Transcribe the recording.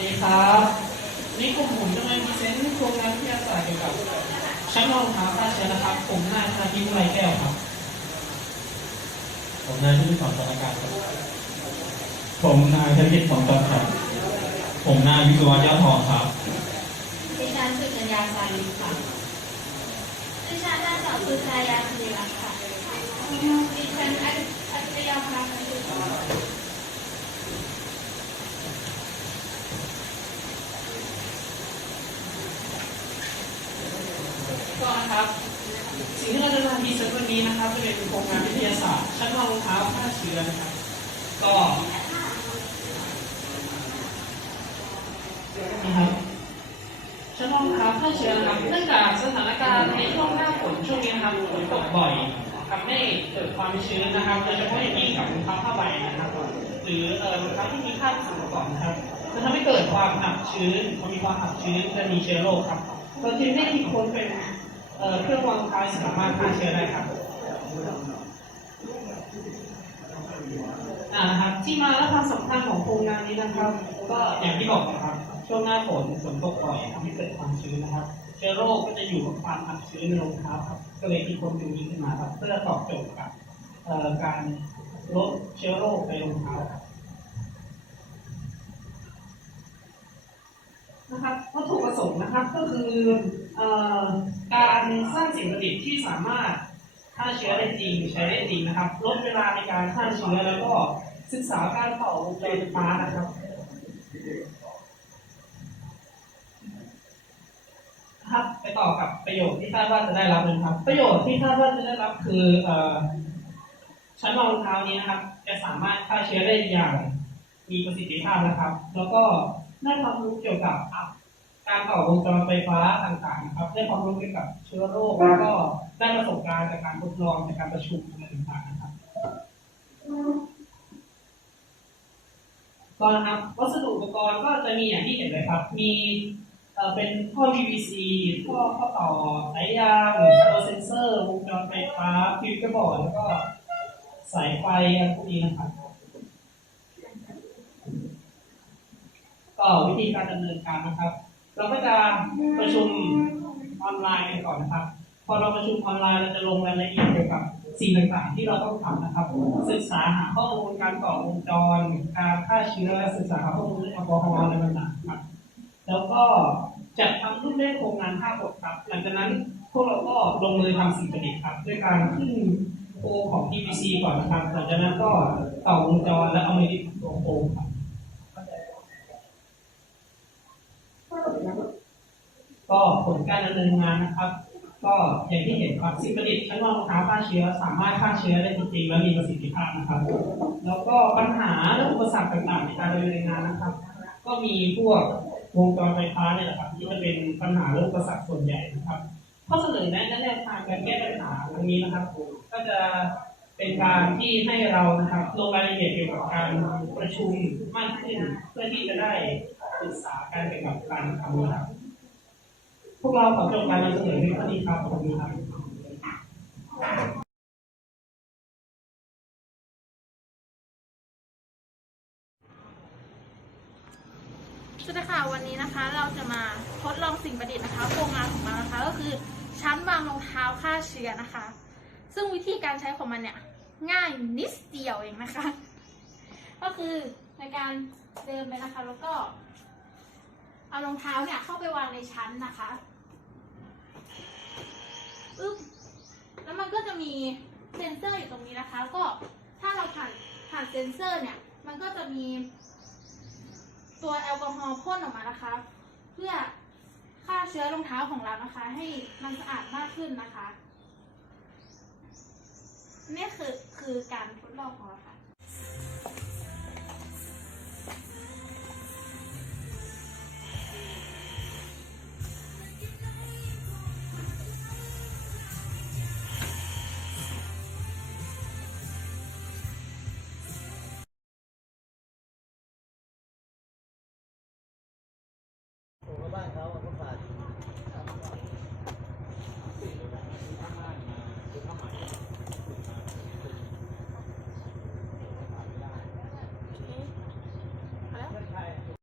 ดีครับวันนี่กลุ่มผมจะมาพรีเซนต์โครงงานวิทยาศาสตร์เกี่ยวกับชั้นรองเท้าฆ่าเชื้อนะครับ ผมนายธนาทิพย์ไรแก้วครับ ผมนายที่สอนสถานการณ์ครับผมนายธนกิจของจอมครับ ผมนายวิศวะยอดทองครับดิฉันสุกัญญาสาลิค่ะดิฉันนางสาวสุชายาสิริรักษ์ค่ะดิฉันอัจอัจฉริยะพลังคือค่ะ ก็ นะครับ สิ่งที่เราจะมาพรีเซนวันนี้นะครับจะเป็นโครงงานวิทยาศาสตร์ชั้นรองเท้าฆ่าเชื้อนะครับก็นะครับชั้นรองเท้าฆ่าเชื้อนะครับเนื่องจากสถานการณ์ในช่วงหน้าฝนช่วงนี้นะครับฝนตกบ่อยทำให้เกิดความชื้นนะครับโดยเฉพาะอย่างยิ่งกับรองเท้าผ้าใบนะครับ หรือเอ่อรองเท้าที่มีค่าสูงประกอบนะครับจะทำให้เกิดความอับชื้นพอมีความอับชื้นจะมีเชื้อโรคครับเราจึงได้คิดค้นเป็น เอ่อเครื่องวางคายสามารถฆ่าเชื้อได้ครับอ่าครับที่มาและความสำคัญของโครงงานนี้นะครับ ก็อย่างที่บอกนะครับ ช่วงหน้าฝนฝนตกบ่อยทำให้เกิดความชื้นนะครับ เชื้อโรคก็จะอยู่กับความอับชื้นในรองเท้าครับก็เลยคิดค้นเป็นนี้ขึ้นมาครับเพื่อตอบโจทย์กับเอ่อการลดเชื้อโรคในรองเท้าครับนะครับวัตถุประสงค์นะครับก็คือเอ่อการ สร้างสิ่งประดิษฐ์ที่สามารถฆ่าเชื้อได้จริงใช้ได้จริงนะครับ ลดเวลาในการฆ่าเชื้อแล้วก็ศึกษาการต่อวงจรไฟฟ้านะครับครับไปต่อกับประโยชน์ที่คาดว่าจะได้รับนะครับ ประโยชน์ที่คาดว่าจะได้รับคือเอ่อชั้นรองเท้านี้นะครับ จะสามารถฆ่าเชื้อได้อย่าง มีประสิทธิภาพนะครับ แล้วก็ได้ความรู้เกี่ยวกับ การต่อวงจรไฟฟ้าต่างๆนะครับได้ความรู้เกี่ยวกับเชื้อโรคแล้วก็ได้ประสบการณ์จากการทดลองจากการประชุมอะไรต่างๆนะครับก็นะครับวัสดุอุปกรณ์ก็จะมีอย่างที่เห็นเลยครับ มีเอ่อเป็นท่อ PVC ท่อข้อต่อสายยางตัวเซนเซอร์วงจรไฟฟ้าฟิวเจอร์บอร์ดแล้วก็สายไฟอะไรพวกนี้นะครับก็วิธีการดำเนินการนะครับ เราก็จะประชุมออนไลน์กันก่อนนะครับ พอเราประชุมออนไลน์เราจะลงรายละเอียดเกี่ยวกับสิ่งต่างๆ ที่เราต้องทำนะครับ ศึกษาหาข้อมูลการต่อวงจร การฆ่าเชื้อศึกษาหาข้อมูลเรื่องแอลกอฮอล์อะไรต่างๆครับ แล้วก็จัดทำรูปแบบโครงงานภาพบทครับ หลังจากนั้นพวกเราก็ลงมือทำสิ่งประดิษฐ์ครับด้วยการขึ้นโครงของ PVC ก่อนนะครับหลังจากนั้นก็ต่อวงจรและเอามาติดตัวโครงครับ ก็ผลการดำเนินงานนะครับ ก็อย่างที่เห็นครับสิ่งประดิษฐ์ชั้นวางรองเท้าฆ่าเชื้อ สามารถฆ่าเชื้อได้จริงๆและมีประสิทธิภาพนะครับ แล้วก็ปัญหาและอุปสรรคต่างๆในการดำเนินงานนะครับ ก็มีพวกวงจรไฟฟ้าเนี่ยแหละครับที่จะเป็นปัญหาและอุปสรรคส่วนใหญ่นะครับข้อเสนอแนะและแนวทางการแก้ปัญหาตรงนี้นะครับ ก็จะเป็นการที่ให้เรานะครับลงรายละเอียดเกี่ยวกับการประชุมมากขึ้น เพื่อที่จะได้ศึกษาการเกี่ยวกับการทำนะครับ พวกเราขอจบการนำเสนอเพียงเท่านี้ครับ ขอบคุณครับสวัสดีค่ะวันนี้นะคะเราจะมาทดลองสิ่งประดิษฐ์นะคะโครงงานของเรานะคะก็คือชั้นวางรองเท้าฆ่าเชื้อนะคะ ซึ่งวิธีการใช้ของมันเนี่ยง่ายนิดเดียวเองนะคะ ก็คือในการเดินไปนะคะแล้วก็ เอารองเท้าเนี่ยเข้าไปวางในชั้นนะคะ อึ๊บแล้วมันก็จะมีเซ็นเซอร์อยู่ตรงนี้นะคะ ก็ถ้าเราผ่านผ่านเซ็นเซอร์เนี่ย มันก็จะมี ตัวแอลกอฮอล์พ่นออกมานะคะ เพื่อฆ่าเชื้อรองเท้าของเรานะคะ ให้มันสะอาดมากขึ้นนะคะนี่คือคือการทดลองของเราค่ะ